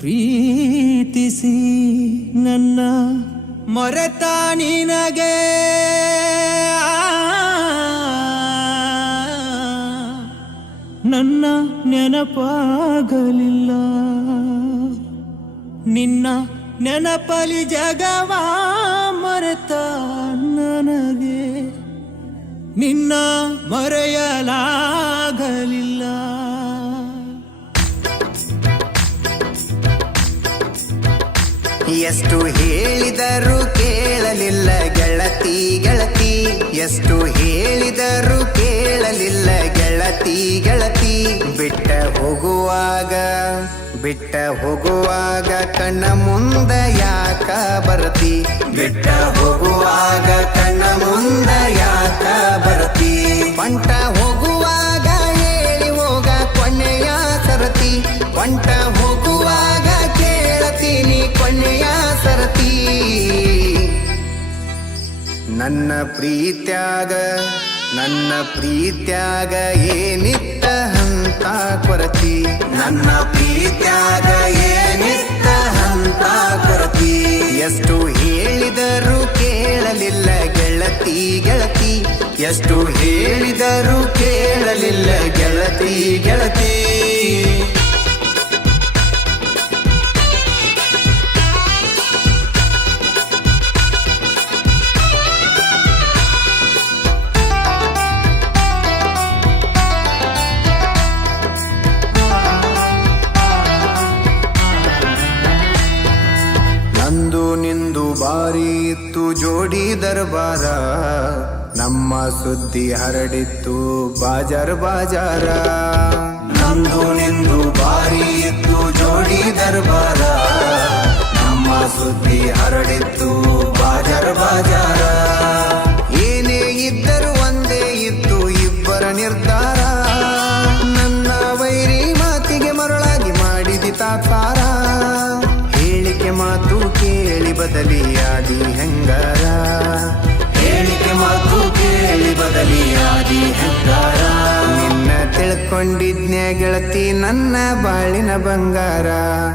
ಪ್ರೀತಿಸಿ ನನ್ನ ಮರೆತ ನಿನಗೆ ನನ್ನ ನೆನಪಾಗಲಿಲ್ಲ. ನಿನ್ನ ನೆನಪಲಿ ಜಗವ ಮರೆತ ನನಗೆ ನಿನ್ನ ಮರೆಯಲಾಗಲಿಲ್ಲ. ಎಷ್ಟು ಹೇಳಿದರೂ ಕೇಳಲಿಲ್ಲ ಗೆಳತಿ ಗೆಳತಿ, ಎಷ್ಟು ಹೇಳಿದರೂ ಕೇಳಲಿಲ್ಲ ಗೆಳತಿ ಗೆಳತಿ. ಬಿಟ್ಟ ಹೋಗುವಾಗ ಕಣ್ಣ ಮುಂದ ಯಾಕ ಬರತಿ, ಬಿಟ್ಟ ಹೋಗುವಾಗ ಕಣ್ಣ ಮುಂದ ಯಾಕ ಬರತಿ. ಪಂಟ ಹೋಗುವಾಗ ಹೇಳಿ ಹೋಗ ಕೊನೆಯ ಸರತಿ, ಪಂಟ ಹೋಗುವಾಗ ಕೇಳತೀನಿ ಕೊನೆಯ ಸರತಿ. ನನ್ನ ಪ್ರೀತ್ಯಾಗ ಏನಿತ್ತ ಹಂತ ಕೊರತಿ, ನನ್ನ ಪ್ರೀತ್ಯಾಗ ಏನಿತ್ತ ಹಂತ ಕೊರತಿ. ಎಷ್ಟು ಹೇಳಿದರೂ ಕೇಳಲಿಲ್ಲ ಗೆಳತಿ ಗೆಳತಿ, ಎಷ್ಟು ಹೇಳಿದರೂ ಕೇಳಲಿಲ್ಲ ಗೆಳತಿ ಗೆಳತಿ. ನಂದು ನಿಂದು ಬಾರಿ ಇತ್ತು ಜೋಡಿ ದರ್ಬಾರ, ನಮ್ಮ ಸುದ್ದಿ ಹರಡಿತ್ತು ಬಾಜಾರ ಬಾಜಾರ. ನಂದು ನಿಂದು ಬಾರಿ ಇತ್ತು ಜೋಡಿ ದರ್ಬಾರ, ನಮ್ಮ ಸುದ್ದಿ ಹರಡಿತ್ತು ಬಾಜಾರ ಬಾಜಾರ. ಏನೇ ಇದ್ದರೂ ಒಂದೇ ಇತ್ತು ಇಬ್ಬರ ನಿರ್ಧಾರ, ನನ್ನ ವೈರಿ ಮಾತಿಗೆ ಮರಳಾಗಿ ಮಾಡಿದಿ ತಾತ್ಸಾರ. ಹೇಳಿಕೆ ಮಾತು ಕೇಳಿ ಬದಲಿಯಾದಿ ಹೆಂಗಾರ, ಹೇಳಿಕೆ ಮಾತು ಕೇಳಿ ಬದಲಿಯಾದಿ ಹೆಂಗಾರ. ನಿನ್ನ ತಿಳ್ಕೊಂಡಿದ್ನ್ಯ ಗೆಳತಿ ನನ್ನ ಬಾಳಿನ ಬಂಗಾರ.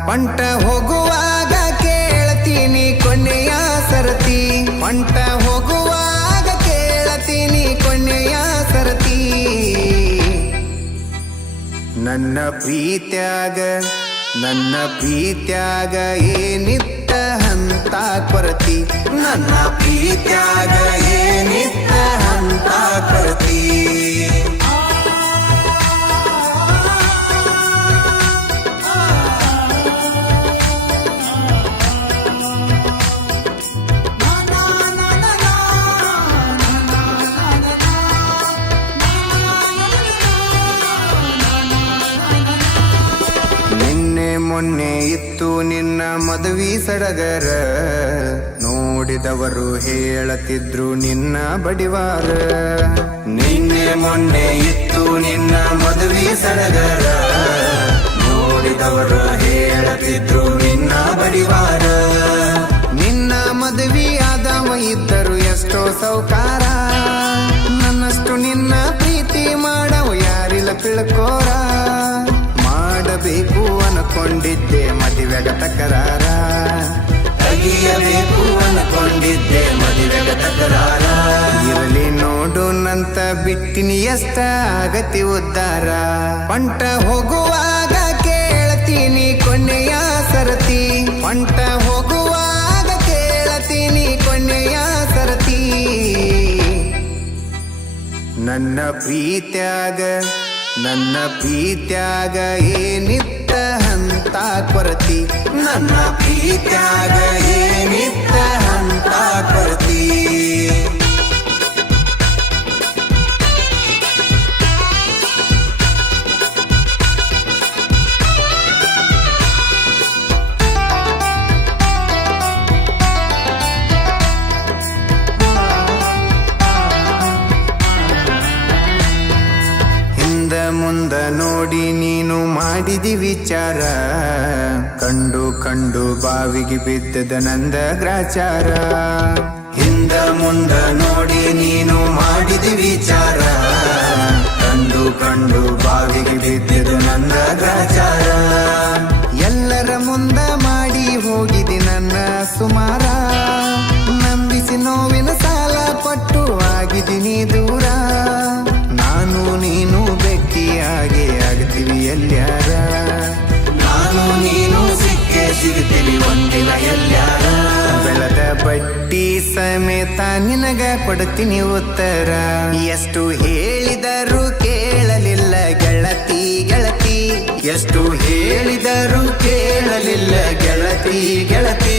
ಪಂಟ ಹೋಗುವಾಗ ಕೇಳತೀನಿ ಕೊನೆಯ ಸರತಿ, ಪಂಟ ಹೋಗುವಾಗ ಕೇಳತೀನಿ ಕೊನೆಯ ಸರತಿ. ನನ್ನ ಪ್ರೀತ್ಯಾಗ ಏನಿತ್ತ ಹಂತ ಕೊರತಿ, ನನ್ನ ಪ್ರೀತ್ಯಾಗ ಏನಿತ್ತ ಹಂತ ಕೊರತಿ. ಮೊನ್ನೆ ಇತ್ತು ನಿನ್ನ ಮದುವೆ ಸಡಗರ, ನೋಡಿದವರು ಹೇಳತಿದ್ರು ನಿನ್ನ ಬಡಿವಾರ. ನಿನ್ನೆ ಮೊನ್ನೆ ಇತ್ತು ನಿನ್ನ ಮದುವೆ ಸಡಗರ, ನೋಡಿದವರು ಹೇಳತಿದ್ರು ನಿನ್ನ ಬಡಿವಾರ. ನಿನ್ನ ಮದುವೆ ಆದವ ಇದ್ದರು ಎಷ್ಟೋ ಸೌಕಾರ, ನನ್ನಷ್ಟು ನಿನ್ನ ಪ್ರೀತಿ ಮಾಡವ ಯಾರಿಲ್ಲ ತಿಳ್ಕೋರ. ಮಾಡಬೇಕು ಅನ್ಕೊಂಡಿದ್ದೆ ಮದುವೆಗ ತಕರಾರ, ತೆಗಿಯಬೇಕು ಅನ್ಕೊಂಡಿದ್ದೆ ಮದುವೆಗ ತಕರಾರ. ಇರಲಿ ನೋಡು ನಂತ ಬಿಟ್ಟಿನಿ ಎಷ್ಟ ಆಗತಿ ಉದ್ಧಾರ. ಪಂಟ ಹೋಗುವಾಗ ಕೇಳ್ತೀನಿ ಕೊನೆಯ ಸರತಿ, ಪಂಟ ಹೋಗುವಾಗ ಕೇಳ್ತೀನಿ ಕೊನೆಯ ಸರತಿ. ನನ್ನ ಪ್ರೀತ್ಯಾಗ ಏನಿತ್ತ ಹಂತ ಕೊರತಿ, ನನ್ನ ಪ್ರೀತ್ಯಾಗ ಏನಿತ್ತ ಹಂತ ಕೊರತಿ. ಮುಂದ ನೋಡಿ ನೀನು ಮಾಡಿದಿ ವಿಚಾರ, ಕಂಡು ಬಾವಿಗೆ ಬಿದ್ದದ ನಂದ ಗ್ರಾಚಾರ. ಹಿಂದ ಮುಂದ ನೋಡಿ ನೀನು ಮಾಡಿದಿ ವಿಚಾರ, ಕಂಡು ಬಾವಿಗೆ ಬಿದ್ದದ ನಂದ ಗ್ರಾಚಾರ. ಎಲ್ಲರ ಮುಂದ ಮಾಡಿ ಹೋಗಿದಿ ನನ್ನ ಸುಮಾರ ನಂಬಿಸಿ ನೋವಿನ ಸಾಲ ಕೊಟ್ಟು ಆಗಿದ್ದೀನಿ ದೂರ ನಾನು ನೀನು ಬೆಕ್ಕಿಯಾಗೆ ಆಗ್ತೀವಿ ಎಲ್ಯಾರ ನಾನು ನೀನು ಸಿಕ್ಕೇ ಸಿಗ್ತೀವಿ ಒಂದಿನ ಎಲ್ಯಾರ ಬೆಳೆದ ಬಡ್ಡಿ ಸಮೇತ ನಿನಗ ಕೊಡ್ತೀನಿ ಉತ್ತರ ಎಷ್ಟು ಹೇಳಿದರೂ ಕೇಳಲಿಲ್ಲ ಗೆಳತಿ ಗೆಳತಿ ಎಷ್ಟು ಹೇಳಿದರೂ ಕೇಳಲಿಲ್ಲ ಗೆಳತಿ ಗೆಳತಿ